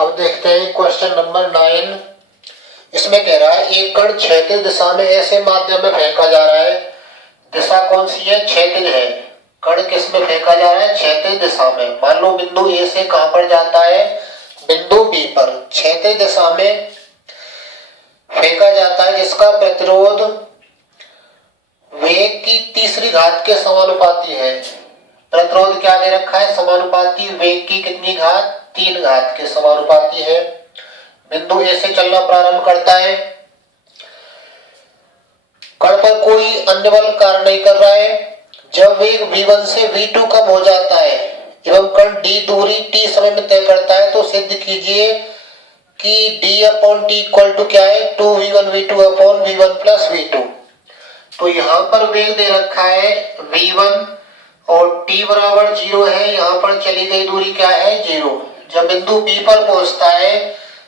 अब देखते हैं क्वेश्चन नंबर 9। इसमें कह रहा है एक कण क्षैतिज दिशा में ऐसे माध्यम में फेंका जा रहा है। दिशा कौन सी है? क्षैतिज है। कण किस में फेंका जा रहा है? क्षैतिज दिशा में। मान लो बिंदु ए से कहां पर जाता है? बिंदु बी पर। क्षैतिज दिशा में फेंका जाता है जिसका प्रतिरोध वेग की तीसरी घात के समानुपाती है। प्रतिरोध क्या दे रखा है? समानुपाती। वेग की कितनी घात? 3 घात के समानुपाती है। बिंदु ए से चलना प्रारंभ करता है। कण पर कोई अन्य बल कार्य नहीं कर रहा है। जब वेग v1 से v2 कम हो जाता है एवं कण d दूरी t समय में तय करता है तो सिद्ध कीजिए कि d/t इक्वल टू क्या है? 2v1 v2 upon v1 plus v2। तो यहां पर वेग दे रखा है v1 और t बराबर 0 है। यहां पर चली गई दूरी क्या है? 0। जब बिंदु B पर पहुंचता है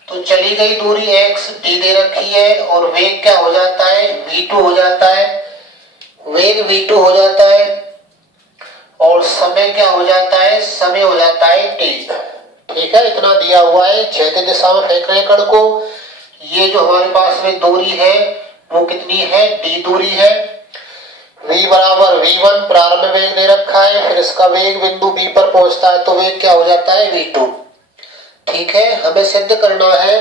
तो चली गई दूरी x d दे रखी है और वेग क्या हो जाता है? v2 हो जाता है। वेग v2 हो जाता है और समय क्या हो जाता है? समय हो जाता है t। ठीक है, इतना दिया हुआ है। क्षैतिज दिशा में फेंक रहे हैं कण को। ये जो हमारे पास में दूरी है वो कितनी है? d दूरी है। v बराबर v1 प्रारंभ वेग दे रखा है, फिर इसका वेग बिंदु B पर पहुंचता है तो वेग क्या हो जाता है? v2। ठीक है, हमें सिद्ध करना है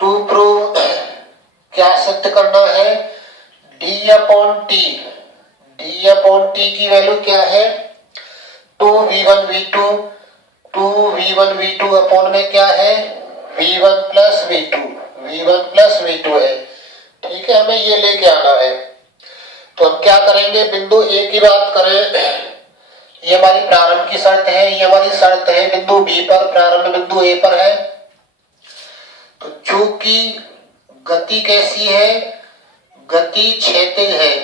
टू प्रूव। क्या सिद्ध करना है? d/t। d/t की वैल्यू क्या है? 2v1v2। 2v1v2 अपॉन में क्या है? v1 plus v2। v1 plus v2 है। ठीक है, हमें ये लेके आना है। तो हम क्या करेंगे? बिंदु ए की बात करें। ये हमारी प्रारंभ की शर्त है। ये हमारी शर्त है बिंदु बी पर, प्रारंभ बिंदु ए पर है। तो चूंकि गति कैसी है? गति क्षैतिज है।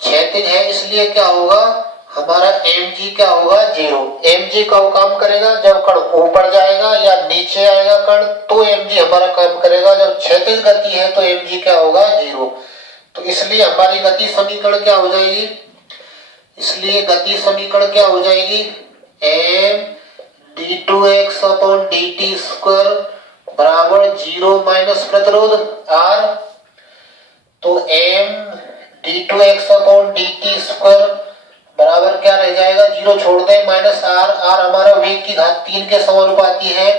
क्षैतिज है इसलिए क्या होगा? हमारा mg क्या होगा? 0। mg कब काम करेगा? जब कण ऊपर जाएगा या नीचे आएगा कण तो mg हमारा काम करेगा। जब क्षैतिज गति है तो mg क्या होगा? 0। तो इसलिए हमारी गति समीकरण क्या हो जाएगी? इसलिए गति समीकरण क्या हो जाएगी? m d2x upon dt square बराबर 0 माइनस प्रतिरोध r। तो m d2x upon dt square बराबर क्या रह जाएगा? 0 छोड़ दें, माइनस r। r हमारा वेग की घात 3 के समानुपाती है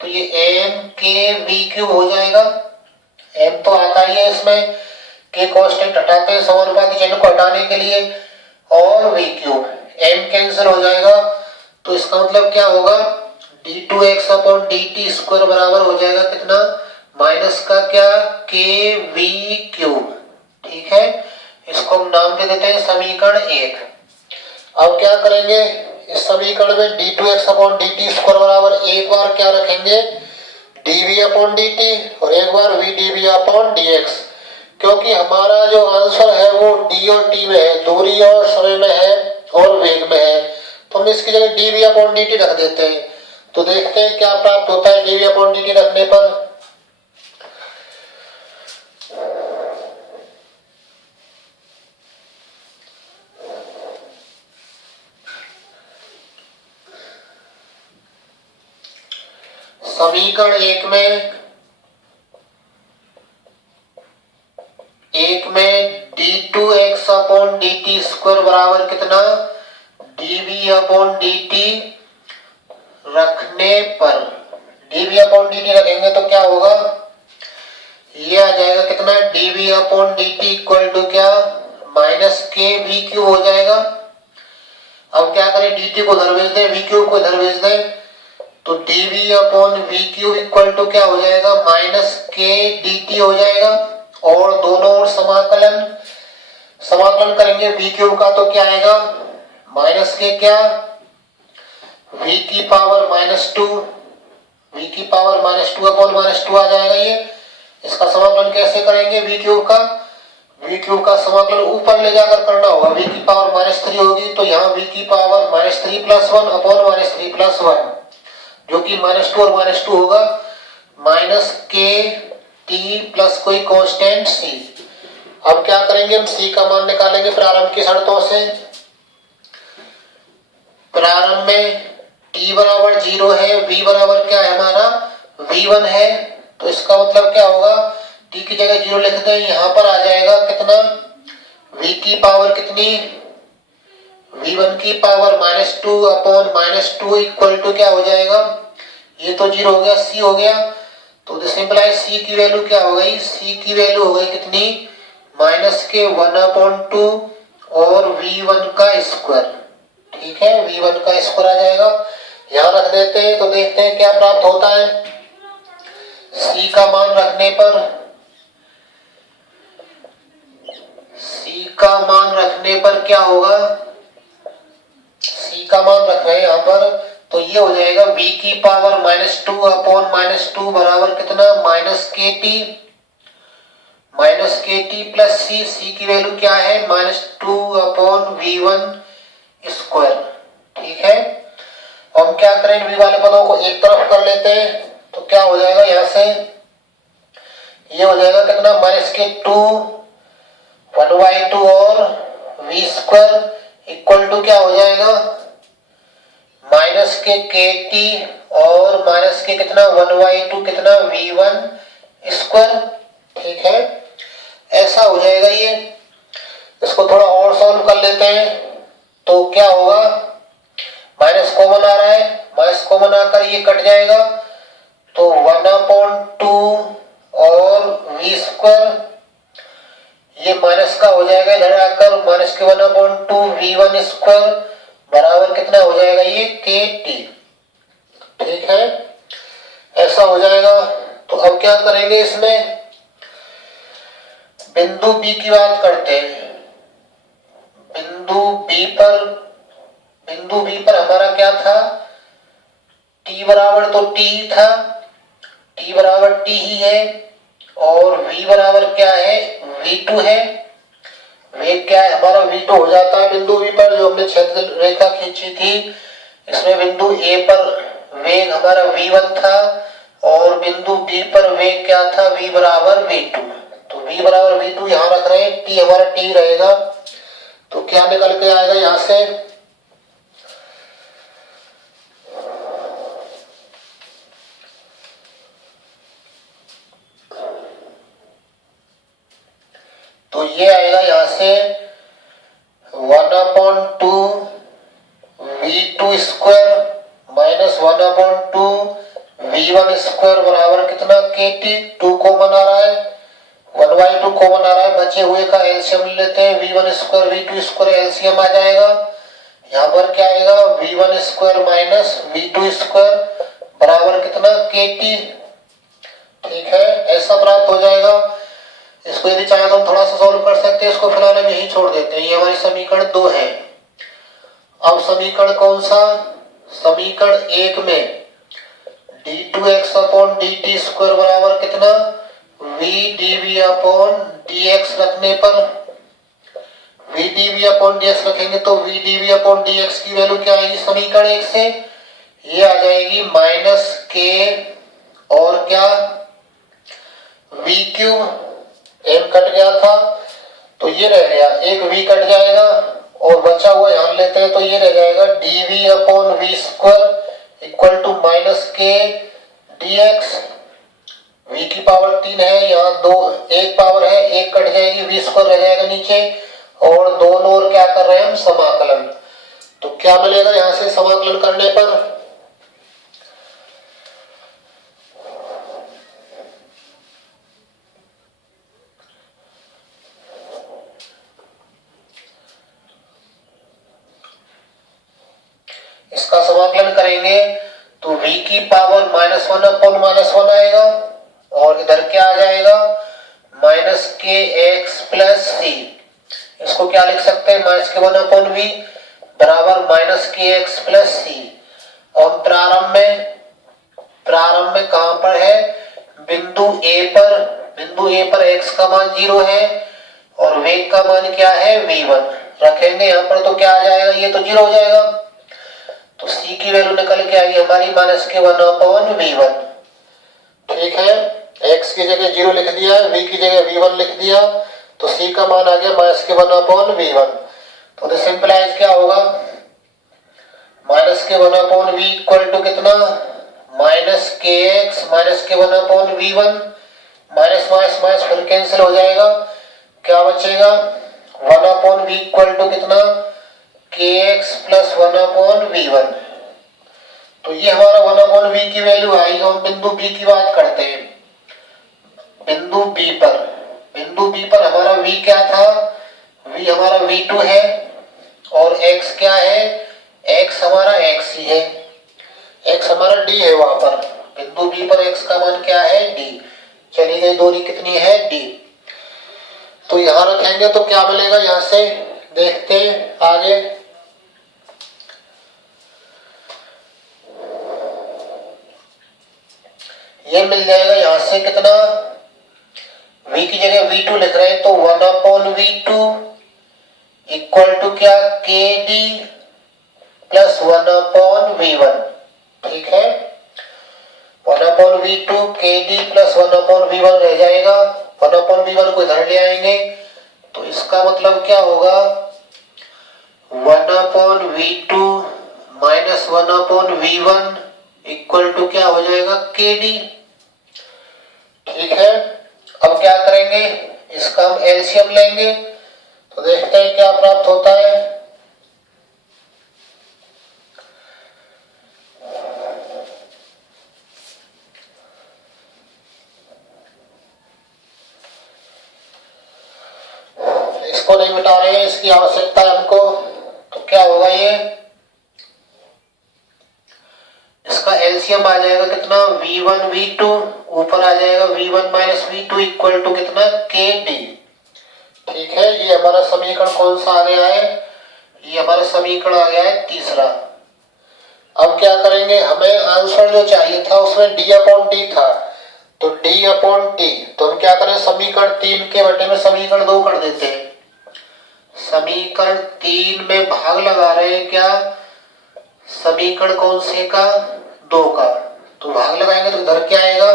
तो ये m के v क्यूब हो जाएगा। m तो आता ही है इसमें, के कांस्टेंट हटाते हैं समानुपाती चिन्ह को हटाने के लिए, और v क्यूब। m कैंसिल हो जाएगा तो इसका मतलब क्या होगा? d2x अपॉन dt स्क्वायर बराबर हो जाएगा कितना? माइनस का क्या? के v क्यूब। ठीक है, इसको हम नाम दे देते हैं समीकरण 1। अब क्या करेंगे? इस समीकरण में d2x अपॉन dt स्क्वायर बराबर एक बार क्या रखेंगे? dv अपॉन dt और एक बार v dv अपॉन dx। क्योंकि हमारा जो आंसर है वो d और t में है, दूरी और समय में है और वेग में है, तो हम इसकी जगह dv अपॉन dt रख देते हैं। तो देखते हैं क्या प्राप्त होता है dv अपॉन dt रखने पर। समीकरण 1 में d2x अपॉन dt स्क्वायर बराबर कितना? dv अपॉन dt रखने पर, dv अपॉन dt रखेंगे तो क्या होगा? ये आ जाएगा कितना? dv upon dt equal to क्या? माइनस के v क्यूब हो जाएगा। अब क्या करें? dt को इधर भेज दें, v क्यूब को इधर भेज दें, तो dv upon v cube equal to क्या हो जाएगा? माइनस के dt हो जाएगा। और दोनों ओर समाकलन करेंगे v क्यूब का तो क्या आएगा? माइनस के क्या? v की पावर -2। v की पावर -2 अपॉन -2 आ जाएगा ये। इसका समाकलन कैसे करेंगे? v क्यूब का समाकलन ऊपर ले जाकर करना होगा। v की पावर -3 होगी तो यहाँ v की पावर -3 + 1 अपॉन -3 + 1, जो कि -2 और -2 होगा। माइनस के t प्लस कोई कांस्टेंट c। अब क्या करेंगे? हम c का मान निकालेंगे प्रारंभ की शर्तों से। प्रारंभ में t t बराबर 0 है, v बराबर क्या है हमारा v1 है, तो इसका मतलब क्या होगा, t की जगह 0 लिख दें, यहां पर आ जाएगा कितना, v की पावर कितनी, v1 की पावर -2 अपॉन -2 इक्वल टू क्या हो जाएगा, ये तो 0 हो गया, c हो गया, तो दिस इंप्लाइज c की वैल्यू क्या हो गई, c की वैल्यू हो गई कितनी, -1/2 और v1 का स्क्वायर। ठीक है, v1 का स्क्वायर आ जाएगा, यहां रख देते हैं तो देखते हैं क्या प्राप्त होता है। c का मान रखने पर, c का मान रखने पर क्या होगा, c का मान रख रहे हैं यहां पर, तो ये हो जाएगा v की पावर -2 अपॉन -2 बराबर कितना, -kt प्लस c की वैल्यू क्या है, -2 अपॉन v1 स्क्वायर। ठीक है, हम क्या करें, v वाले पदों को एक तरफ कर लेते हैं, तो क्या हो जाएगा, यहां से ये हो जाएगा कितना, -2 1/2 और v स्क्वायर इक्वल टू क्या हो जाएगा, -kt और माइनस के कितना 1/2 कितना v1 स्क्वायर। ठीक है, ऐसा हो जाएगा ये। इसको थोड़ा और सॉल्व कर लेते हैं, तो क्या होगा, माइनस कॉमन आ रहा है, माइनस कॉमन आकर ये कट जाएगा, तो 1/2 और v स्क्वायर, ये माइनस का हो जाएगा इधर आकर, माइनस के 1/2 v1 स्क्वायर बराबर कितना हो जाएगा, ये kt। ठीक है, ऐसा हो जाएगा। तो अब क्या करेंगे, इसमें बिंदु B की बात करते हैं। बिंदु B पर हमारा क्या था, t बराबर तो t ही था, t बराबर t ही है, और v बराबर क्या है, v2 है। वेग क्या है हमारा, v2 हो जाता है बिंदु B पर, जो हमने क्षैतिज रेखा खींची थी, इसमें बिंदु A पर वेग हमारा v1 था, और बिंदु B पर वेग क्या था, v बराबर v2। तो v बराबर v2 यहां रख रहे हैं, t हमारा t रहेगा, तो क्या निकल के आएगा यहां से, तो ये आएगा यहां से 1/2 v2 square minus 1/2 v1 square बराबर कितना kt। 2 कॉमन आ रहा है, 1/2 कॉमन आ रहा है, बचे हुए का एलसीएम लेते हैं, v1 square v2 square LCM आ जाएगा, यहाँ पर क्या आएगा, v1 square minus v2 square बराबर कितना kt। ठीक है, ऐसा प्राप्त हो जाएगा। इसको यदि चाहे तो हम थोड़ा सा सॉल्व कर सकते हैं, इसको फिलहाल हम यही छोड़ देते हैं। ये हमारी समीकरण 2 है। अब समीकरण कौन सा, समीकरण 1 में d2x अपॉन dt स्क्वायर बराबर कितना v dv अपॉन dx रखने पर, v dv अपॉन dx रखेंगे तो v dv अपॉन dx की वैल्यू क्या आएगी समीकरण 1 से, ये आ जाएगी -k और क्या v क्यूब, m कट गया था तो ये रह गया, एक v कट जाएगा और बचा हुआ यहां लेते हैं, तो ये रह जाएगा dv upon v square equal to -k dx। v की पावर 3 है, यहाँ एक पावर है, एक कट जाएगी, v स्क्वायर रह जाएगा नीचे, और दोनों ओर क्या कर रहे हैं हम, समाकलन। तो क्या मिलेगा यहां से समाकलन करने पर, इसका समाकलन करेंगे तो v की पावर -1 अपॉन -1 आएगा, और इधर क्या आ जाएगा -kx प्लस c। इसको क्या लिख सकते हैं, -1 अपॉन v बराबर -kx प्लस c। और प्रारंभ में कहां पर है, बिंदु A पर x का मान 0 है और वेग का मान क्या है v1 रखेंगे यहाँ पर, तो क्या आ जाएगा, ये तो 0 हो जाएगा, तो c की वैल्यू निकल के आएगी हमारी -1 अपॉन v1। ठीक है, x की जगह 0 लिख दिया, v की जगह v1 लिख दिया, तो c का मान आ गया -1 अपॉन v1। तो दिस इंप्लाइज क्या होगा, माइनस के 1/v इक्वल टू कितना, माइनस के एक्स माइनस के 1/v1, माइनस माइनस माइनस फिर कैंसिल हो जाएगा, क्या बचेगा 1/v इक्वल टू कितना, के एक्स प्लस 1/v1। तो ये हमारा 1/v की वैल्यू आई। हम बिंदु बी की बात करते हैं। बिंदु बी पर हमारा v क्या था, v हमारा v2 है और x क्या है, x हमारा x ही है, x हमारा d है। वहां पर बिंदु b पर x का मान क्या है, d। चली गई दूरी कितनी है, d। तो यहां रखेंगे तो क्या मिलेगा, यहां से देखते हैं आगे। ये मिल जाएगा यहां से कितना, v की जगह v2 लिख रहे हैं तो 1/v2 इक्वल टू क्या, kd प्लस 1/v1। ठीक है, 1/v2 kd प्लस 1/v1 रह जाएगा। 1/v1 को इधर ले आएंगे तो इसका मतलब क्या होगा, 1/v2 minus 1/v1 equal to क्या हो जाएगा, kd। ठीक है, अब क्या करेंगे, इसका हम एलसीएम लेंगे तो देखते हैं क्या प्राप्त होता है। इसको नहीं मिटा रहे हैं, इसकी आवश्यकता है हमको। तो क्या होगा, ये इसका एलसीएम आ जाएगा कितना, v1 v2 ऊपर आ जाएगा v1 minus v2 equal to कितना, kd। ठीक है, ये हमारा समीकरण कौन सा आ गया है, ये हमारा समीकरण आ गया है तीसरा। अब क्या करेंगे, हमें आंसर जो चाहिए था उसमें d/t था, तो d/t तो हम क्या करें, समीकरण 3 के बटे में समीकरण 2 कर देते हैं। समीकरण 3 में भाग लगा रहे हैं क्या, समीकरण कौन से का, 2 का। तो भाग लगाएंगे तो इधर क्या आएगा,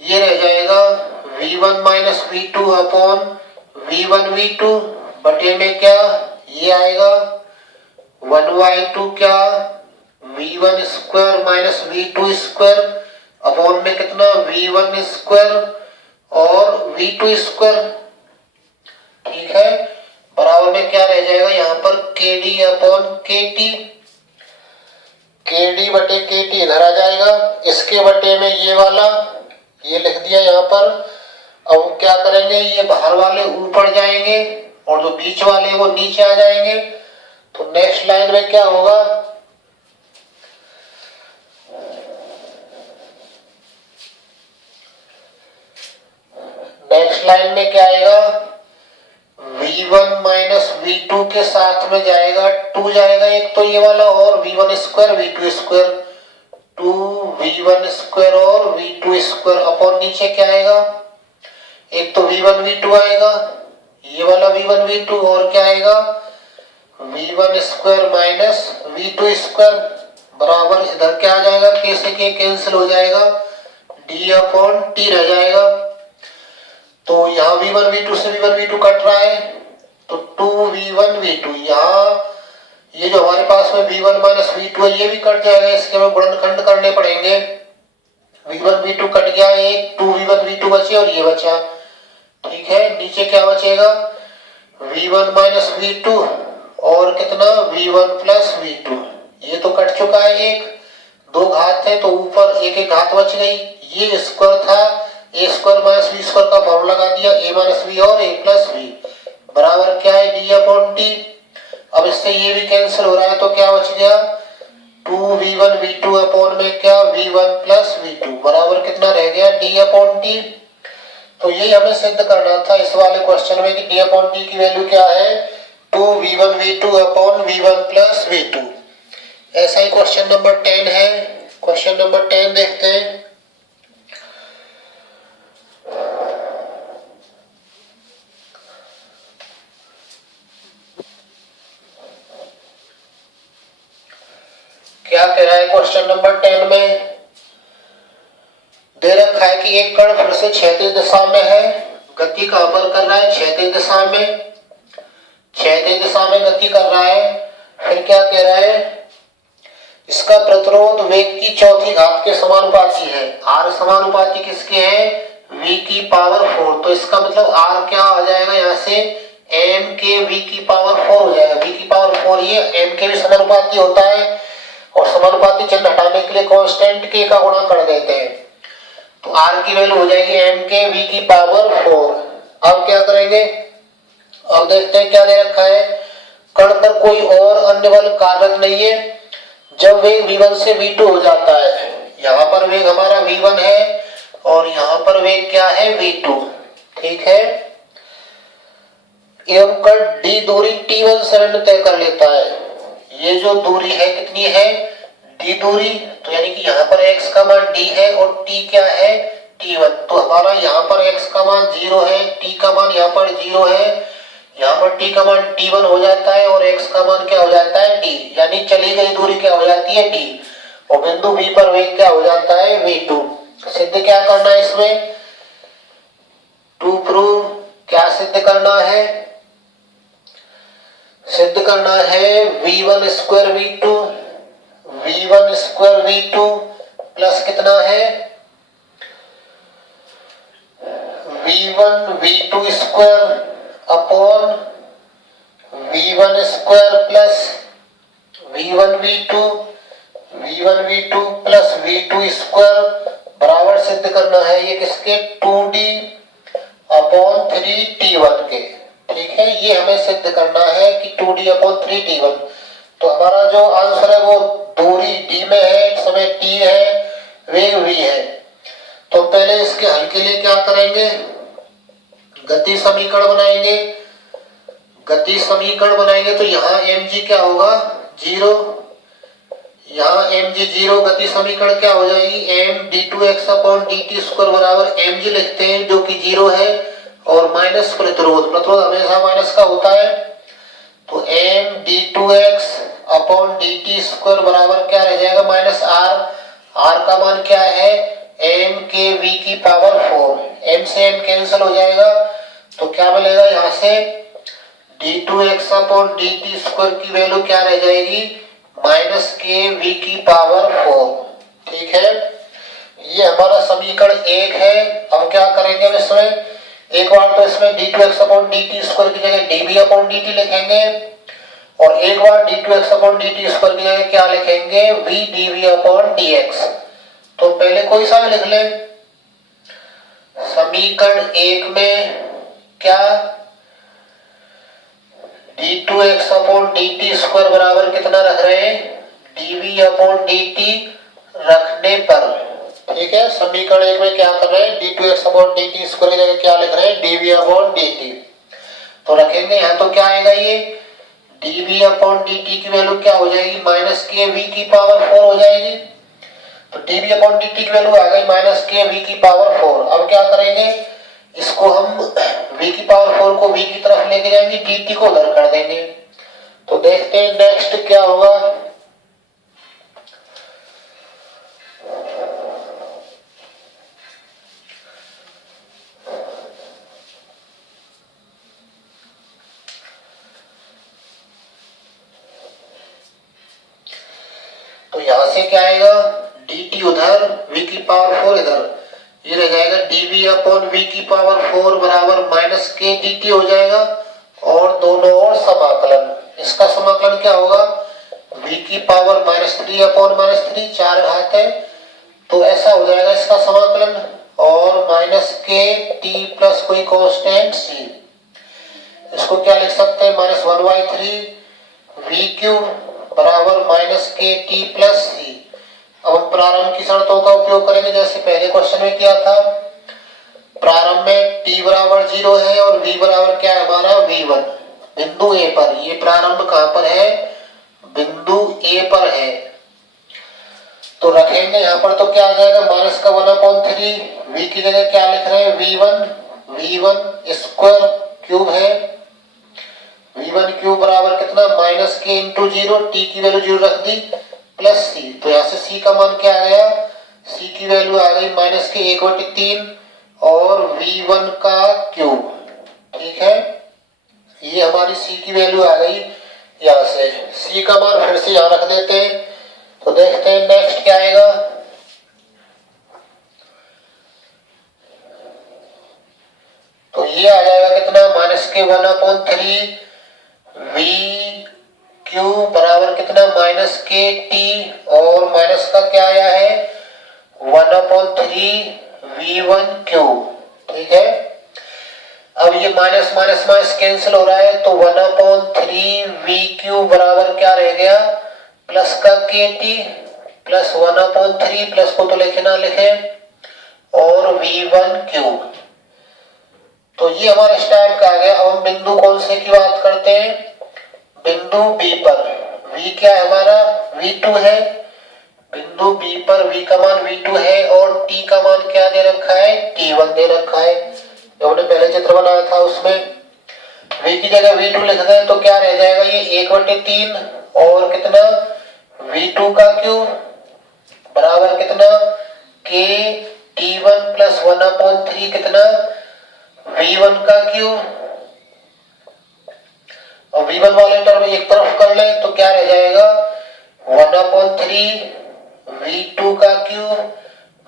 ये रह जाएगा v1 minus v2 upon v1 v2 बटे में क्या, ये आएगा 1/2 क्या, v1 square minus v2 square upon में कितना, v1 स्क्वायर और v2 स्क्वायर। ठीक है, बराबर में क्या रह जाएगा यहाँ पर, kd अपॉन kt। kd बटे kt इधर आ जाएगा, इसके बटे में ये वाला ये लिख दिया यहाँ पर। अब क्या करेंगे, ये बाहर वाले ऊपर जाएंगे और जो बीच वाले वो नीचे आ जाएंगे। तो नेक्स्ट लाइन में क्या होगा, नेक्स्ट लाइन में क्या आएगा, v1 माइनस v2 के साथ में जाएगा 2 जाएगा एक तो ये वाला, और v1 square v2 square, 2v1 square और v2 स्क्वायर अपॉन नीचे क्या आएगा, एक तो v1 v2 आएगा, ये वाला v1 v2 और क्या आएगा v1 square minus v2 square बराबर इधर क्या आ जाएगा, k से k कैंसिल हो जाएगा, d/t रह जाएगा। तो यहाँ v1 v2 से v1 v2 कट रहा है तो 2v1 v2, यहाँ ये जो हमारे पास में v1 माइनस v2 है ये भी कट जाएगा, इसके हमें गुणनखंड करने पड़ेंगे। v1 v2 कट गया, एक 2v1 v2 बचे और ये बचा। ठीक है, नीचे क्या बचेगा, v1 माइनस v2 और कितना v1 प्लस v2, ये तो कट चुका है, एक दो घात है तो ऊपर एक एक घात बच गई। ये स्क्वायर था, ए स्क्वायर माइनस बी स्क्वायर का फॉर्मूला लगा दिया, ए माइनस बी और ए प्लस बी बराबर क्या है, d/t। अब इससे ये भी कैंसिल हो रहा है तो क्या बच गया, 2v1 v2 अपॉन में क्या v1 प्लस v2 बराबर कितना रह गया, d/t। तो यही हमें सिद्ध करना था इस वाले क्वेश्चन में कि d/t की वैल्यू क्या है, 2v1 v2 upon v1 plus v2। ऐसा ही क्वेश्चन नंबर 10 है। क्वेश्चन नंबर 10 देखते हैं। क्या कह रहा है क्वेश्चन नंबर 10 में, दे रखा है कि एक कण फिर से क्षैतिज दिशा में है, गति कहां पर कर रहा है, क्षैतिज दिशा में, क्षैतिज दिशा में गति कर रहा है। फिर क्या कह रहा है, इसका प्रतिरोध वेग की चौथी घात के समानुपाती है। आर समानुपाती किसके है, v की पावर 4। तो इसका मतलब आर क्या आ जाएगा यहाँ से, m के v की पावर 4 हो जाएगा। v की पावर 4 ये m के भी समानुपाती होता है, और समानुपाती चिन्ह हटाने के लिए कांस्टेंट k का गुणा कर देते हैं। तो r की वैल्यू हो जाएगी m के v की पावर 4। अब क्या करेंगे, अब देखते हैं क्या दे रखा है। कण पर कोई और अन्य बल कार्यरत नहीं है जब वेग v1 से v2 हो जाता है। यहाँ पर वेग हमारा v1 है और यहाँ पर वेग क्या है, v2। ठीक है, एवं कण d दूरी t1 से ऋण तय कर लेता है। ये जो दूरी है कितनी है, d दूरी, तो यानी कि यहाँ पर x का मान d है और t क्या है, t1। तो हमारा यहाँ पर x का मान 0 है, t का मान यहाँ पर 0 है, यहाँ पर t का मान t1 हो जाता है और x का मान क्या हो जाता है, d। यानी चली गई दूरी क्या हो जाती है, d, और बिंदु B पर वेग क्या हो जाता है, v2। सिद्ध क्या करना है इसमें, टू प्रूव, क्या सिद्ध करना है, सिद्ध करना है v1 square v2, v1 square v2 plus कितना है, v1 v2 square upon v1 square plus v1 v2 plus v2 square बराबर सिद्ध करना है ये किसके, 2d अपॉन 3t1 के। ठीक है, ये हमें सिद्ध करना है कि 2d अपॉन 3t1। तो हमारा जो आंसर है वो दूरी d में है, समय t है, वेग v है। तो पहले इसके हल के लिए क्या करेंगे, गति समीकरण बनाएंगे। गति समीकरण बनाएंगे तो यहाँ mg क्या होगा, 0, यहाँ mg 0, गति समीकरण क्या हो जाएगी, m d2x upon dt square बराबर mg लिखते हैं जो कि 0 है, और माइनस प्रतिरोध, प्रतिरोध हमेशा माइनस का होता है। तो m d2x upon dt square बराबर क्या रह जाएगा, माइनस r। r का मान क्या है, m के v की पावर 4। m से m कैंसिल हो जाएगा तो क्या मिलेगा, यहाँ से d2x अपॉन dt स्क्वायर की वैल्यू क्या रह जाएगी, माइनस के v की पावर 4। ठीक है, ये हमारा समीकरण 1 है। अब क्या करेंगे हम इसमें, एक बार तो इसमें d2x अपॉन dt स्क्वायर की जगह dv अपॉन dt लिखेंगे, और एक बार d2x अपॉन dt स्क्वायर की जगह क्या लिखेंगे, v dv अपॉन dx। तो पहले कोई सा भी लिख ले। समीकरण 1 में क्या, d2x अपॉन dt स्क्वायर बराबर कितना रख रहे हैं, dv अपॉन dt रखने पर। ठीक है, समीकरण 1 में क्या कर रहे हैं, d2x अपॉन dt स्क्वायर की जगह क्या लिख रहे हैं, dv अपॉन dt। तो रखेंगे यहाँ तो क्या आएगा, ये dv अपॉन dt की वैल्यू क्या हो जाएगी, माइनस के v की पावर 4 हो जाएगी। तो dv अपॉन dt की वैल्यू आ गई माइनस के v की पावर 4। अब क्या करेंगे, इसको हम v की पावर 4 को v की तरफ लेके जाएंगे, dt को उधर कर देंगे। तो देखते हैं नेक्स्ट क्या होगा। तो यहां से क्या आएगा, dt उधर, v की पावर 4 इधर, ये रह जाएगा dv अपॉन v की पावर 4 बराबर माइनस के dt हो जाएगा, और दोनों ओर समाकलन। इसका समाकलन क्या होगा, v की पावर -3 अपॉन -3, 4 घात है, तो ऐसा हो जाएगा इसका समाकलन, और माइनस के t प्लस कोई कांस्टेंट c। इसको क्या लिख सकते हैं, -1/3 v क्यूब बराबर माइनस के टी प्लस सी। अब हम प्रारंभ की शर्तों का उपयोग करेंगे जैसे पहले क्वेश्चन में किया था। प्रारंभ में t बराबर 0 है और v बराबर क्या है हमारा, v1, बिंदु a पर। ये प्रारंभ कहां पर है, बिंदु a पर है। तो रखेंगे यहाँ पर तो क्या आ जाएगा, माइनस का 1/3, v की जगह क्या लिख रहे हैं, v1 स्क्वायर क्यूब है, v1 क्यूब बराबर कितना, माइनस के इंटू 0, t की वैल्यू 0 रख दी, प्लस c। तो यहाँ से c का मान क्या आ गया, c की वैल्यू आ गई माइनस के 1/3 और v1 का क्यूब। ठीक है, ये हमारी c की वैल्यू आ गई यहाँ से c का मान फिर से यहाँ रख देते हैं, तो देखते हैं नेक्स्ट क्या आएगा। तो ये आ जाएगा कितना, -k1/3 v क्यू बराबर कितना, -kt, और माइनस का क्या आया है 1/3 v1 क्यू। ठीक है, अब ये माइनस माइनस माइनस कैंसिल हो रहा है, तो 1/3 v क्यू बराबर क्या रह गया, प्लस का kt प्लस 1/3 प्लस को तो लिखे ना लिखे, और v1 क्यू। तो ये हमारा इस टाइप का आ गया। अब हम बिंदु कौन से की बात करते हैं, बिंदु B पर v क्या है हमारा, v2 है। बिंदु B पर v का मान v2 है और t का मान क्या दे रखा है, t1 दे रखा है, जो हमने पहले चित्र बनाया था उसमें। v की जगह v2 लिख दें तो क्या रह जाएगा, ये 1/3 और कितना v2 का क्यूब बराबर कितना k t1 प्लस 1/3 कितना v1 का क्यूब, और v1 वाले टर्म एक तरफ कर ले तो क्या रह जाएगा 1/3 v2 का क्यूब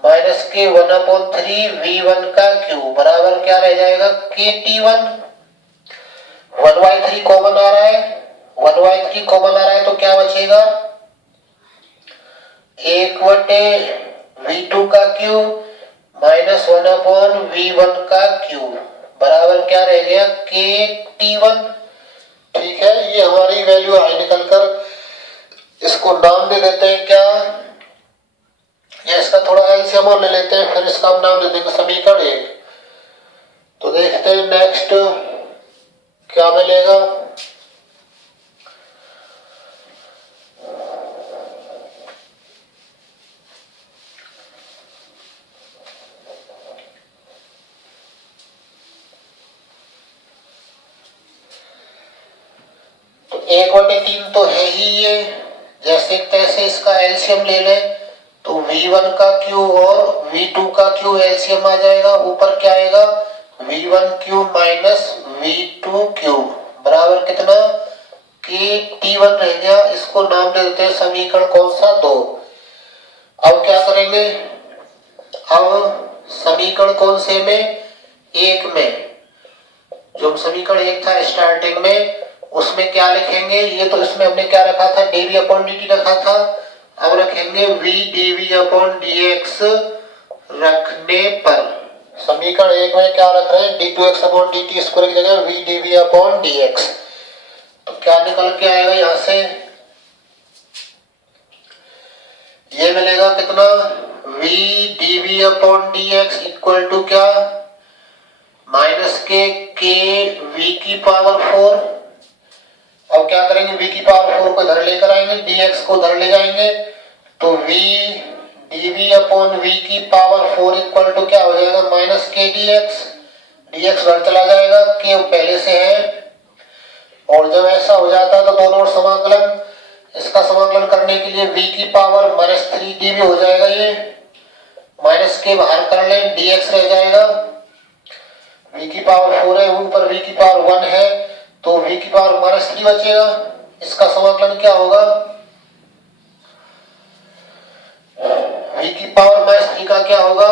माइनस के 1/3 v1 का क्यूब बराबर क्या रह जाएगा kt1। 1/3 कॉमन आ रहा है, 1/3 कॉमन आ रहा है तो क्या बचेगा 1/v2 का क्यूब माइनस 1/v1 का क्यूब बराबर क्या रह गया kt1। ठीक है, ये हमारी वैल्यू आई निकलकर। इसको नाम दे देते हैं क्या, या इसका थोड़ा एलसीएम और ले लेते हैं, फिर इसका हम नाम दे देंगे समीकरण 1। तो देखते हैं नेक्स्ट क्या मिलेगा। तो 1/3 तो है ही ये, जैसे तैसे इसका एलसीएम ले लें तो v1 का क्यूब और v2 का क्यूब एलसीएम आ जाएगा। ऊपर क्या आएगा v1 cube minus v2 cube बराबर कितना kt1 रह गया। इसको नाम दे देते हैं समीकरण कौन सा 2। अब क्या करेंगे, अब समीकरण कौन से में 1 में, जो समीकरण 1 था स्टार्टिंग में उसमें क्या लिखेंगे, ये तो इसमें हमने क्या रखा था dv/dt रखा था, अब रखेंगे v dv/dx रखने पर। समीकरण 1 में क्या रख रहे हैं d2x/dt स्क्वायर की जगह v dv/dx। तो क्या निकल के आएगा यहां से, ये मिलेगा कितना v dv/dx इक्वल टू क्या माइनस के v की पावर 4। अब क्या करेंगे v की पावर 4 को इधर लेकर आएंगे, dx को उधर ले जाएंगे, तो v dv/v की पावर 4 इक्वल टू क्या हो जाएगा माइनस के dx घर चला जाएगा, k पहले से है। और जब ऐसा हो जाता है तो दोनों ओर समाकलन, इसका समाकलन करने के लिए v की पावर -3dv हो जाएगा, ये माइनस के बाहर कर ले dx रह जाएगा। v की पावर 4 है, ऊपर v की पावर 1 है, तो v की पावर -3 बचेगा। इसका समाकलन क्या होगा, v की पावर -3 का क्या होगा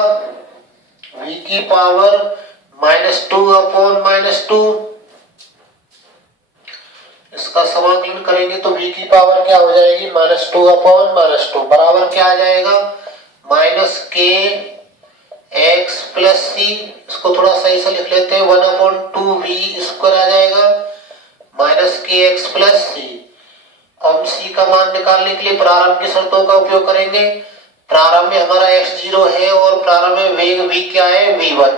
v की पावर -2/-2। इसका समाकलन करेंगे तो v की पावर क्या हो जाएगी -2/-2 बराबर क्या आ जाएगा माइनस के x प्लस सी। इसको थोड़ा सही से लिख लेते हैं 1/2v स्क्वायर आ जाएगा माइनस के एक्स प्लस सी। हम c का मान निकालने के लिए प्रारंभ की शर्तों का उपयोग करेंगे। प्रारंभ में हमारा x0 है और प्रारंभ में वेग v क्या है v1,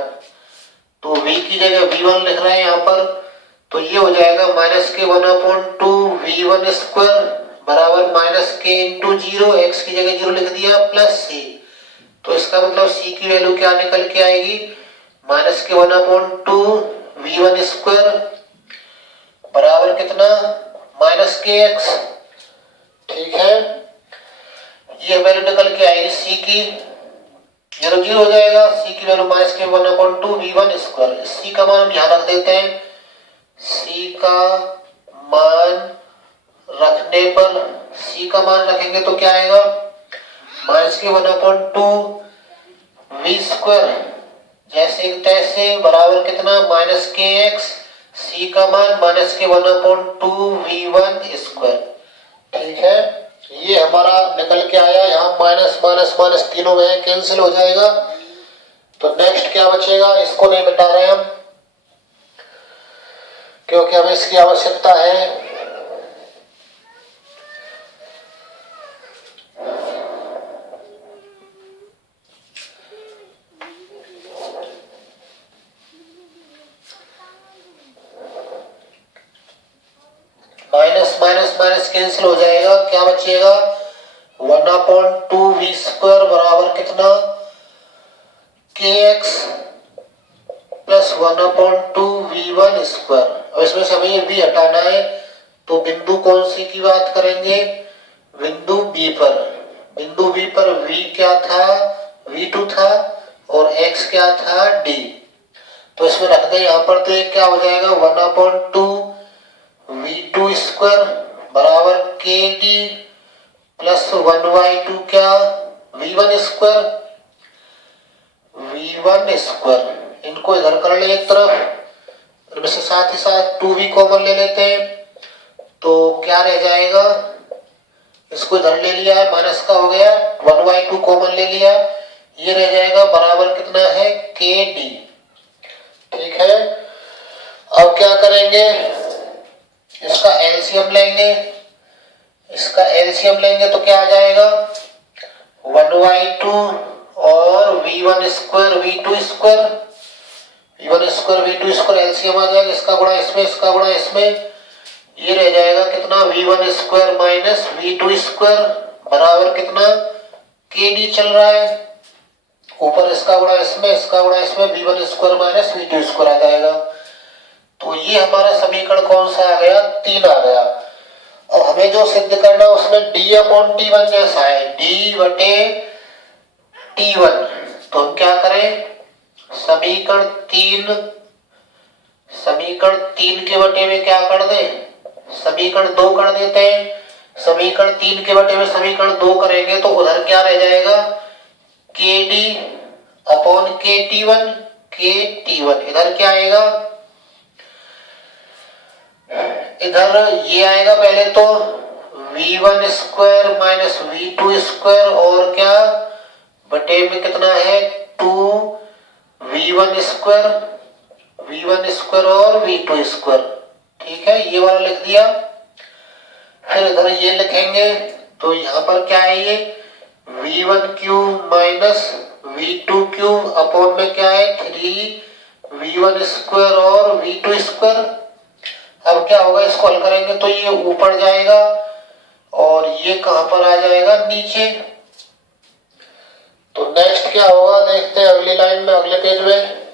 तो v की जगह v1 लिख रहे हैं यहाँ पर, तो ये हो जाएगा माइनस के 1/2v1 स्क्वायर बराबर माइनस के इंटू 0, x की जगह 0 लिख दिया प्लस सी। तो इसका मतलब c की वैल्यू क्या निकल के आएगी माइनस के 1/2v1 स्क्वायर बराबर कितना माइनस के एक्स। ठीक है, ये वैल्यू निकल के आएगी c की, 0 हो जाएगा, c की वैल्यू माइनस के 1/2v1 स्क्वायर। c का मान हम यहाँ रख देते हैं, c का मान रखने पर c का मान रखेंगे तो क्या आएगा, माइनस के 1/2 v स्क्वायर जैसे तैसे बराबर कितना, माइनस के एक्स, c का मान माइनस के 1/2 v1 स्क्वायर। ठीक है, ये हमारा निकल के आया। यहाँ माइनस माइनस माइनस तीनों में कैंसिल हो जाएगा। तो नेक्स्ट क्या बचेगा, इसको नहीं मिटा रहे हम क्योंकि हमें इसकी आवश्यकता है। माइनस माइनस माइनस कैंसिल हो जाएगा, क्या बचेगा, 1/2 v स्क्वायर बराबर कितना, के एक्स प्लस 1/2 v1 स्क्वायर। और इसमें से हमें ये v हटाना है, तो बिंदु कौन सी की बात करेंगे, बिंदु b पर। बिंदु b पर v क्या था, v2 था और x क्या था, d। तो इसमें रख दे यहाँ पर, तो ये क्या हो जाएगा, 1/2 v2 स्क्वायर बराबर के डी प्लस 1/2 क्या, v1 स्क्वायर, v1 स्क्वायर। इनको इधर कर ले एक तरफ, इनमें से साथ ही साथ 2v कॉमन ले लेते हैं, तो क्या रह जाएगा, इसको इधर ले लिया है, माइनस का हो गया, 1/2 कॉमन ले लिया, ये रह जाएगा बराबर कितना है, के डी। ठीक है, अब क्या करेंगे, इसका एलसीएम लेंगे। इसका एलसीएम लेंगे तो क्या आ जाएगा, 1/2 और v1 square v2 square, v1 square v2 square LCM आ जाएगा, इसका गुणा इसमें, इसका गुणा इसमें, ये रह जाएगा कितना, v1 square minus v2 square बराबर कितना, के डी चल रहा है, ऊपर इसका गुणा इसमें, इसका गुणा इसमें, v1 square minus v2 square आ जाएगा। तो ये हमारा समीकरण कौन सा आ गया, 3 आ गया। और हमें जो सिद्ध करना उसमें d/t1 जैसा है, d/t1। तो हम क्या करें, समीकरण 3 के बटे में क्या कर दे, समीकरण 2 कर देते हैं। समीकरण 3 के बटे में समीकरण 2 करेंगे तो उधर क्या रह जाएगा, के डी अपॉन के टी वन। इधर क्या आएगा, इधर ये आएगा पहले तो v1 square minus v2 square और क्या बटे में कितना है, 2v1 स्क्वायर और v2 स्क्वायर। ठीक है, ये वाला लिख दिया। फिर इधर ये लिखेंगे तो यहाँ पर क्या है, ये v1 cube minus v2 cube upon में क्या है, 3v1 स्क्वायर और v2 स्क्वायर। अब क्या होगा, इसको हल करेंगे तो ये ऊपर जाएगा और ये कहां पर आ जाएगा, नीचे। तो नेक्स्ट क्या होगा देखते हैं अगली लाइन में, अगले पेज में।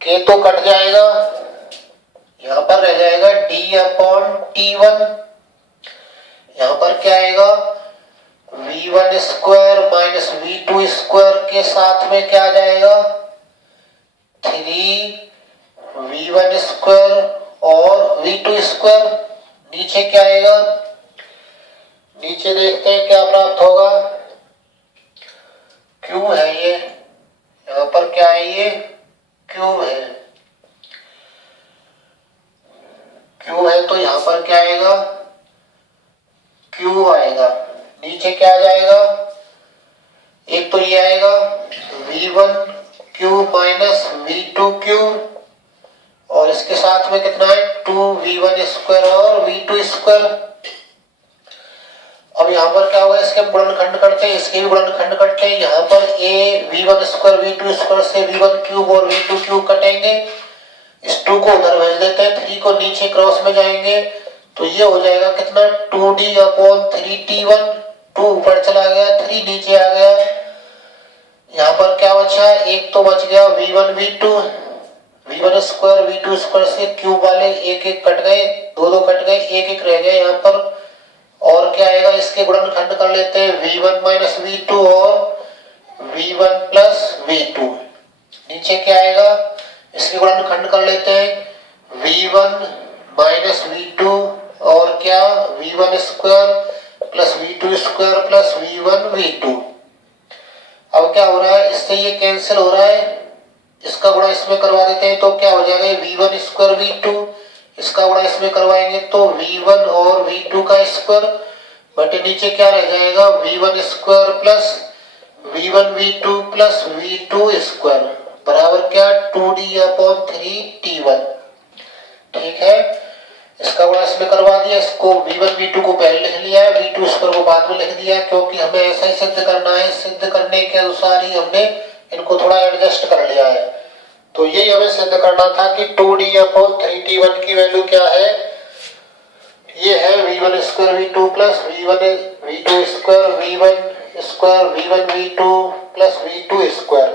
के तो कट जाएगा, यहां पर रह जाएगा d/t1। यहां पर क्या आएगा, v1 square minus v2 square के साथ में क्या आ जाएगा, 3v1 स्क्वायर और v2 स्क्वायर। नीचे क्या आएगा, नीचे देखते हैं क्या प्राप्त होगा, क्यू है ये, यहां पर क्या है, ये क्यू है, क्यू है तो यहां पर क्या आएगा, क्यू आएगा। नीचे क्या आ जाएगा, एक तो ये आएगा v1 cube minus v2 cube और इसके साथ में कितना है, 2v1 स्क्वायर और v2 स्क्वायर। अब यहाँ पर क्या होगा, इसके गुणनखंड करते हैं, इसके भी गुणनखंड करते हैं। यहाँ पर a v1 square v2 square से v1 क्यूब और v2 क्यूब कटेंगे, इस 2 को उधर भेज देते हैं, 3 को नीचे क्रॉस में जाएंगे तो ये हो जाएगा कितना, 2d/3t1। 2 ऊपर चला गया, 3 नीचे आ गया। यहाँ पर क्या बचा, एक तो बच गया v1 v2 square v2 square से क्यूब वाले एक एक कट गए, दो कट गए, एक एक रह गया यहाँ पर। और क्या आएगा, इसके गुणनखंड कर लेते हैं v1 माइनस v2 और v1 प्लस v2। नीचे क्या आएगा, इसके गुणनखंड कर लेते हैं v1 माइनस v2 और क्या v1 square plus v2 square plus v1 v2। अब क्या हो रहा है, इससे ये कैंसिल हो रहा है, इसका गुणा इसमें करवा देते हैं तो क्या हो जाएगा v1 स्क्वायर v2, इसका गुणा इसमें करवाएंगे तो v1 और v2 का स्क्वायर बटे नीचे क्या रह जाएगा v1 square plus v1 v2 plus v2 square बराबर क्या 2d/3t1। ठीक है, इसका गुणा इसमें करवा दिया, इसको v1 v2 को पहले लिख लिया है, v2 स्क्वायर को बाद में लिख दिया, क्योंकि हमें ऐसा ही सिद्ध करना है, सिद्ध करने के अनुसार ही हमने इनको थोड़ा एडजस्ट कर लिया है। तो यही हमें सिद्ध करना था कि 2d/3t1 की वैल्यू क्या है, ये है v1 square v2 plus v2 square v1 square v1 v2 plus v2 square.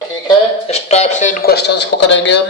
ठीक है, इस टाइप से इन क्वेश्चंस को करेंगे हम।